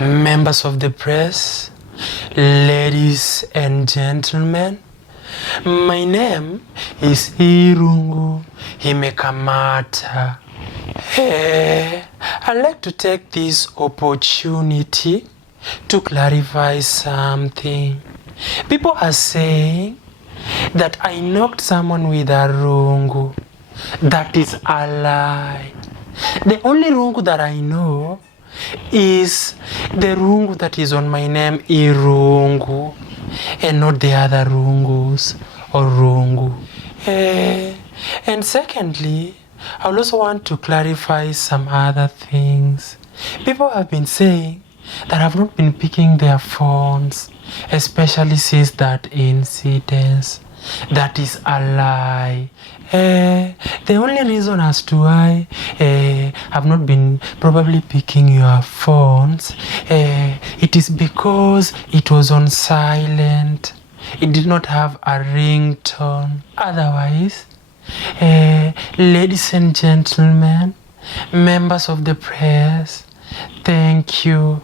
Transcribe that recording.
Members of the press, ladies and gentlemen, my name is IRUNGU KANGATA. I'd like to take this opportunity to clarify something. People are saying that I knocked someone with a rungu. That is a lie. The only rungu that I know is the rungu that is on my name, IRUNGU, and not the other rungus or rungu. And secondly, I also want to clarify some other things. People have been saying that I've not been picking their phones, especially since that incident. That is a lie. The only reason as to why I've not been probably picking your phones, it is because it was on silent. It did not have a ringtone. Otherwise, ladies and gentlemen, members of the press, thank you.